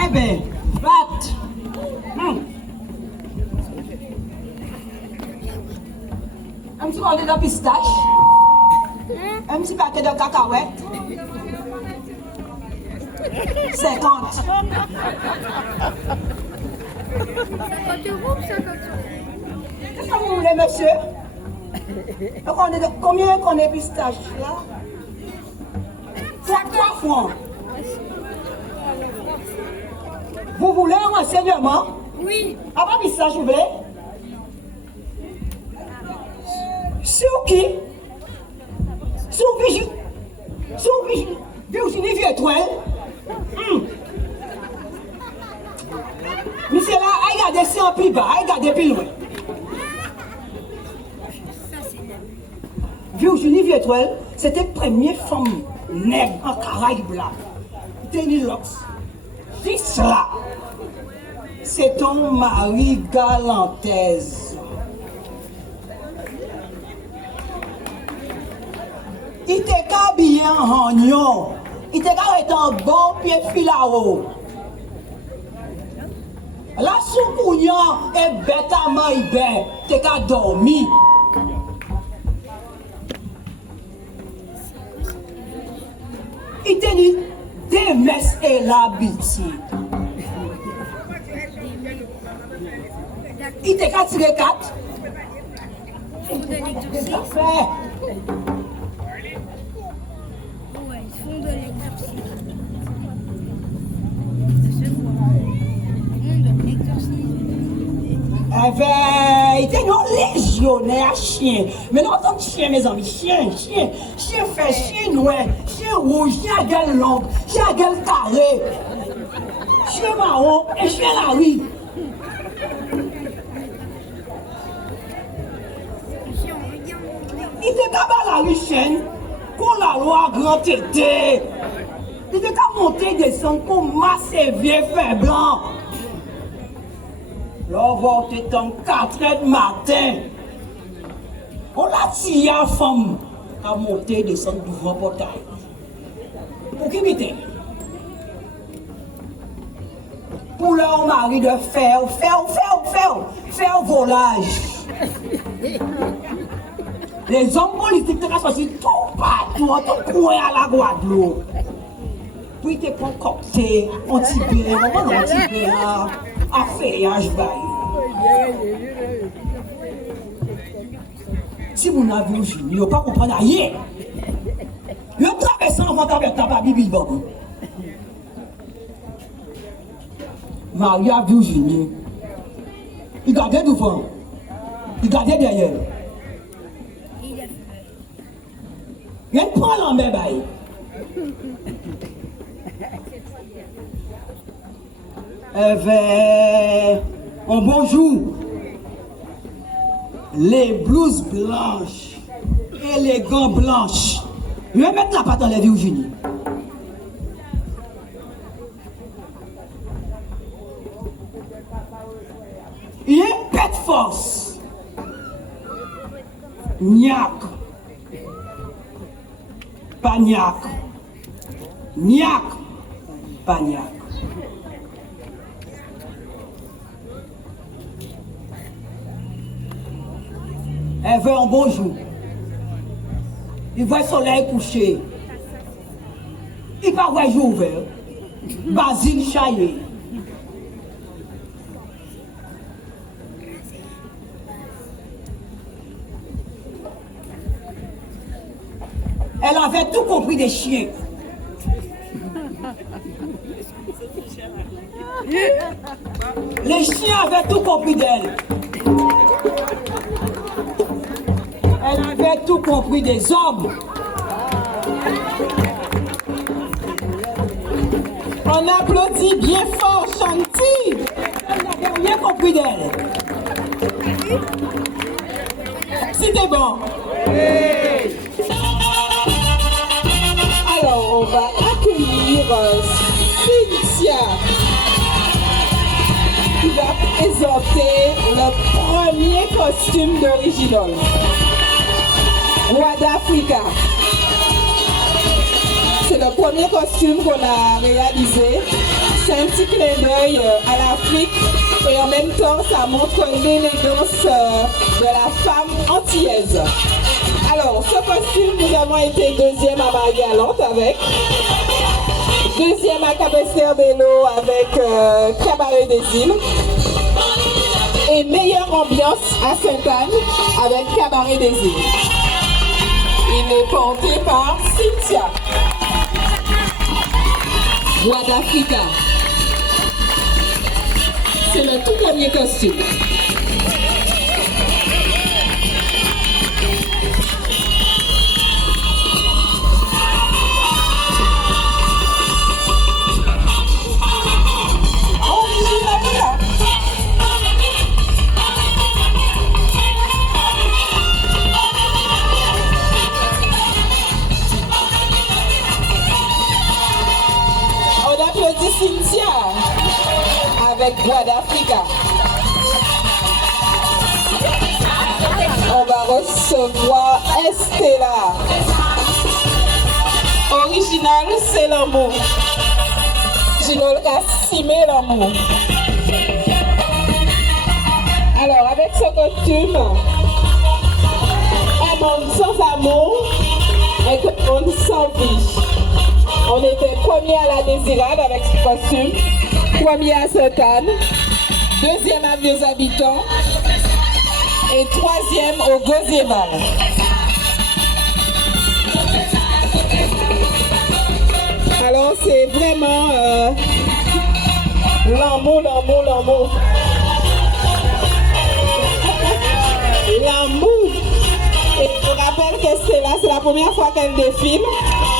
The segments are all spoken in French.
Eh ben, bat. Un petit peu de pistache. Un petit paquet de cacahuètes. 50. 50 euros ou 50 euros? Qu'est-ce que vous voulez, monsieur? Combien qu'on est pistache là? 3 francs. Vous voulez un renseignement? Oui. Avant pistache, vous voulez? Sur qui? Sur Virginie Vieux-Toile? Monsieur là, regardez ça en plus bas, regardez plus loin. Virginie Vieux-Toile, c'était la première femme nègre en Caraïbes là. Tenilox. Fils là, c'est ton mari galantaise. Il était habillé en oignon. Il était en bon pied filao. La soukouignan est bêtement ibé. T'es qu'à dormir. Il te dit des messes et l'habitude. Il te qu'à tirer 4. Font de l'exercice. Parfait. Ouais, ils font de l'exercice. Eh ben, il était un légionnaire chien. Mais non, tant que chien, mes amis, chien fait chien noir, chien rouge, chien à gueule longue, chien à gueule carrée, chien marron et chien la rue. Il était capable la rue chaîne, pour la loi grand tété. Il était capable monter des sons pour masser vieux fer blanc. L'envoi était en 4 heures du matin. On l'a tiré à femme à monter et descendre devant le portail. Pour qui m'était? Pour leur mari de faire volage. Les hommes politiques étaient sortis tout partout, en tout coin à la Guadeloupe. Puis ils étaient concoctés, anti-béa, à feuillage bail. Si vous n'avez vu, il ne pas comprendre rien. Il traverse en avant avec ta bibi bon. Maria Virginie, il gardait devant, il gardait derrière. Il prend l'envers bail. Un bonjour. Les blouses blanches et les gants blanches. Je vais mettre la patte dans les Virginie. Il est pète force. Niac. Pagnac. Niac. Pagnac. Elle veut un bonjour. Il voit le soleil coucher. Il va voir le jour ouvert. Basile Chaillé. Elle avait tout compris des chiens. Les chiens avaient tout compris d'elle. Elle avait tout compris des hommes. On applaudit bien fort, Chanty. On n'a rien compris d'elle. C'était bon. Alors, on va accueillir Cynthia qui va présenter le premier costume d'Original. Roi d'Africa. C'est le premier costume qu'on a réalisé. C'est un petit clin d'œil à l'Afrique et en même temps, ça montre l'élégance de la femme antillaise. Alors, ce costume, nous avons été deuxième à Marie-Galante avec, deuxième à Capesterre-Belle-Eau avec Cabaret des Îles et meilleure ambiance à Sainte-Anne avec Cabaret des Îles. Il est porté par Cynthia. Roi d'Africa. C'est le tout premier costume. Cynthia avec Roi d'Africa. On va recevoir Estella. Original, c'est l'amour. Original Cassimé l'amour. Alors, avec ce costume, un monde sans amour et un monde sans vie. On était premier à la Désirade avec ce costume, premier à Sainte-Anne, deuxième à Vieux Habitants et troisième au Gauziéval. Alors c'est vraiment l'amour. L'amour. Et je rappelle que c'est la première fois qu'elle défile.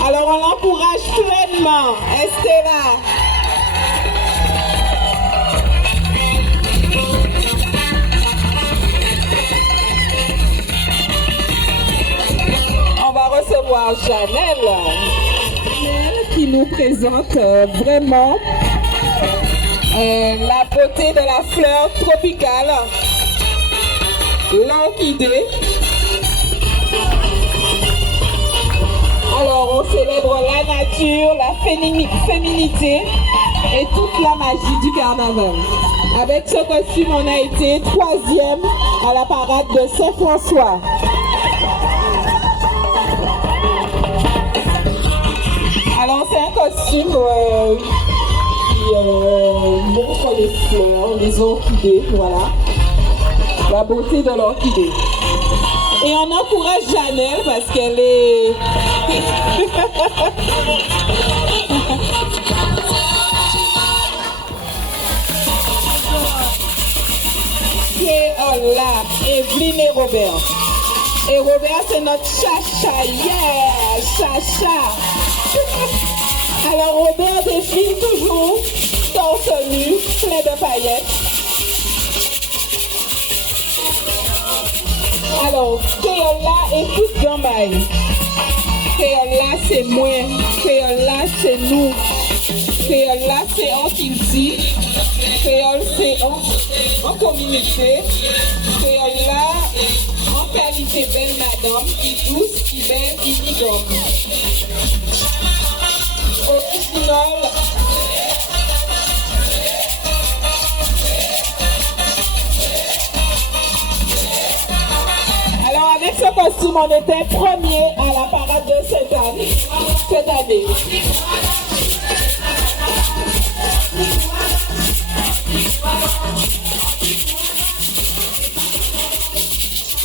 Alors on l'encourage pleinement. Estella. On va recevoir Janelle. Janelle qui nous présente vraiment la beauté de la fleur tropicale. L'orchidée. Alors, on célèbre la nature, la féminité et toute la magie du carnaval. Avec ce costume, on a été troisième à la parade de Saint-François. Alors, c'est un costume qui montre les fleurs, les orchidées, voilà. La beauté de l'orchidée. Et on encourage Janelle parce qu'elle est... Kéola, Evelyne et Robert. Et Robert, c'est notre chacha. Yeah, chacha. Alors Robert défile toujours torse nu, plein de paillettes. Alors, Kéola est toute gambaille. Kéola, c'est moi. Kéola, c'est nous. Kéola, c'est en Kinti. Kéola, c'est en communauté. Kéola, en qualité belle madame, qui douce, qui belle, qui gomme. Original. Alors avec ce costume, on était premier à la parade de cette année.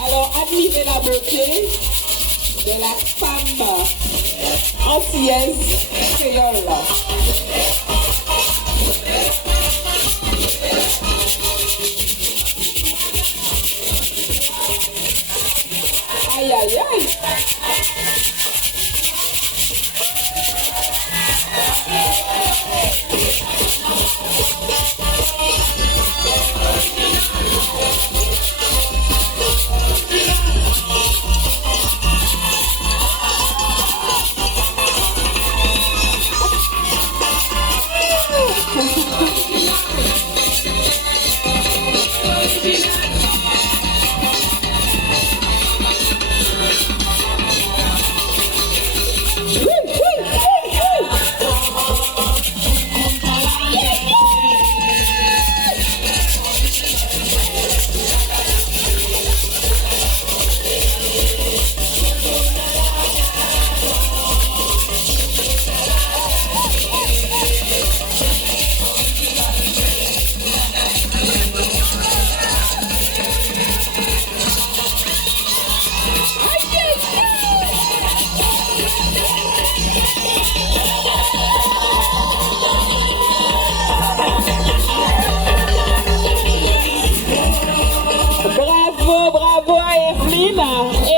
Alors admirez la beauté de la femme antillaise créole. Aïe, aïe, aïe.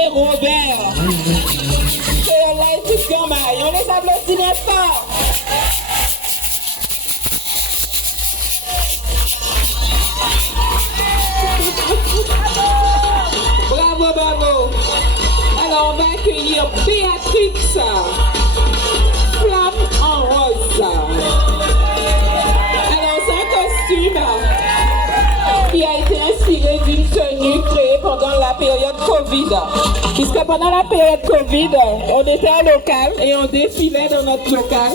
et Robert. Créola et toute Gambaye. On les applaudit bien fort. Bravo, bravo. Alors, on va accueillir Béatrix, Flamme en rose. Alors, c'est un costume qui a été inspiré d'une tenue créée pendant la période Covid. Puisque pendant la période Covid, on était en local et on défilait dans notre local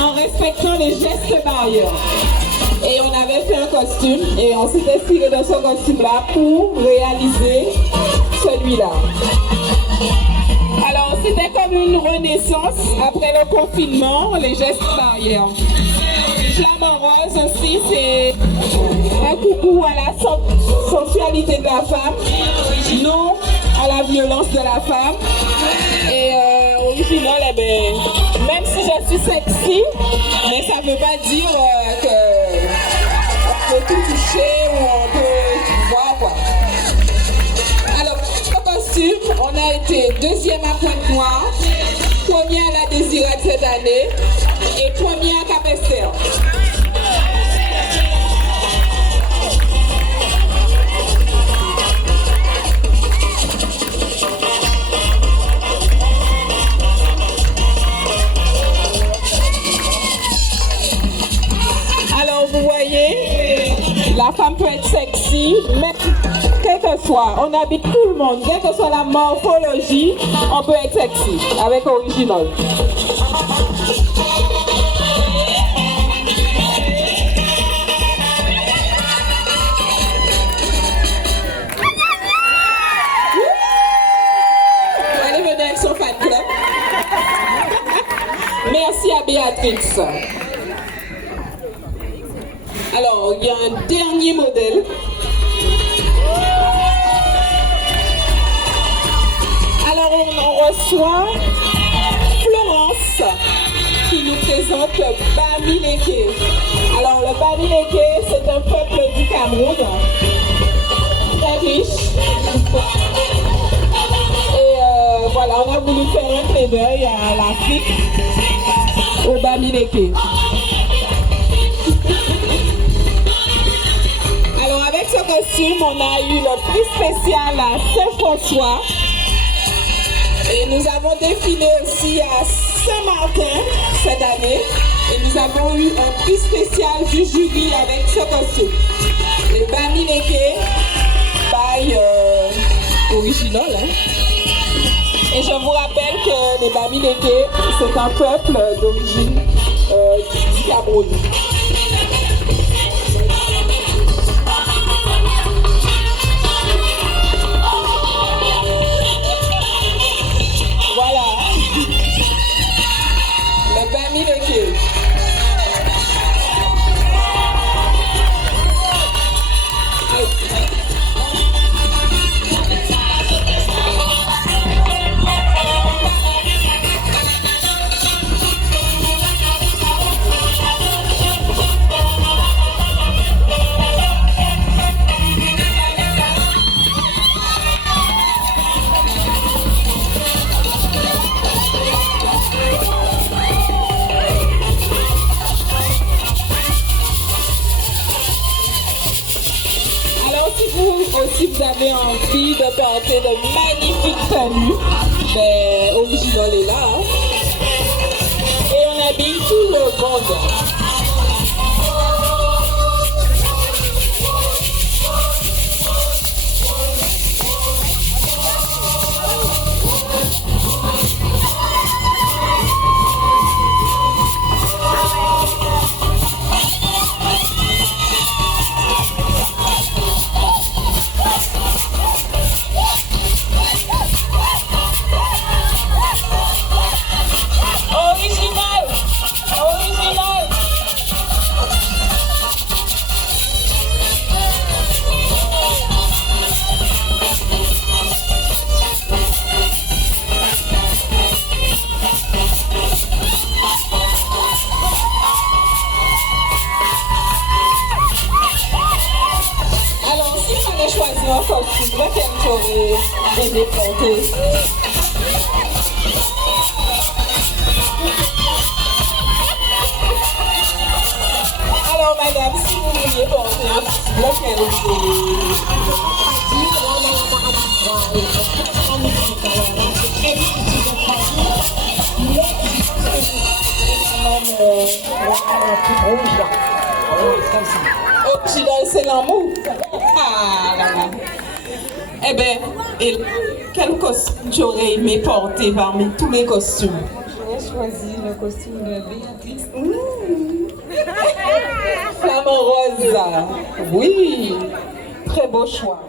en respectant les gestes barrières. Et on avait fait un costume et on s'est inspiré de ce costume-là pour réaliser celui-là. Alors, c'était comme une renaissance après le confinement, les gestes barrières. Flamme en rose aussi, c'est un coucou à la sensualité de la femme, non à la violence de la femme. Et original, eh ben, même si je suis sexy, mais ça ne veut pas dire qu'on peut tout toucher ou on peut voir quoi. Alors, pour ce costume, on a été deuxième à Pointe-Noire, premier à la Désirade cette année et premier à Cap-Esther. Vous voyez, la femme peut être sexy, mais quel que soit, on habite tout le monde, quelle que soit la morphologie, on peut être sexy avec original. Allez, venez avec son fan club. Merci à Béatrix. Alors, il y a un dernier modèle. Alors, on reçoit Florence qui nous présente le Bamileke. Alors, le Bamileke, c'est un peuple du Cameroun, très riche. Et voilà, on a voulu faire un clin d'œil à l'Afrique, au Bamileke. Avec ce costume, on a eu le prix spécial à Saint-François et nous avons défilé aussi à Saint-Martin cette année et nous avons eu un prix spécial du jury avec ce costume. Les Bamileke, by original. Hein? Et je vous rappelle que les Bamileke, c'est un peuple d'origine du Cameroun. Voilà, le Bamileke. Si vous avez envie de porter de magnifiques tenues, ben, original est là. Hein? Et on habille tout le monde. les porter. Alors, madame, si vous vouliez porter un petit bloc, c'est l'amour. Ah là là. Eh bien, quel costume tu aurais aimé porter parmi tous les costumes? J'aurais choisi le costume de Béatrice. Flamme rose. Oui, très beau choix.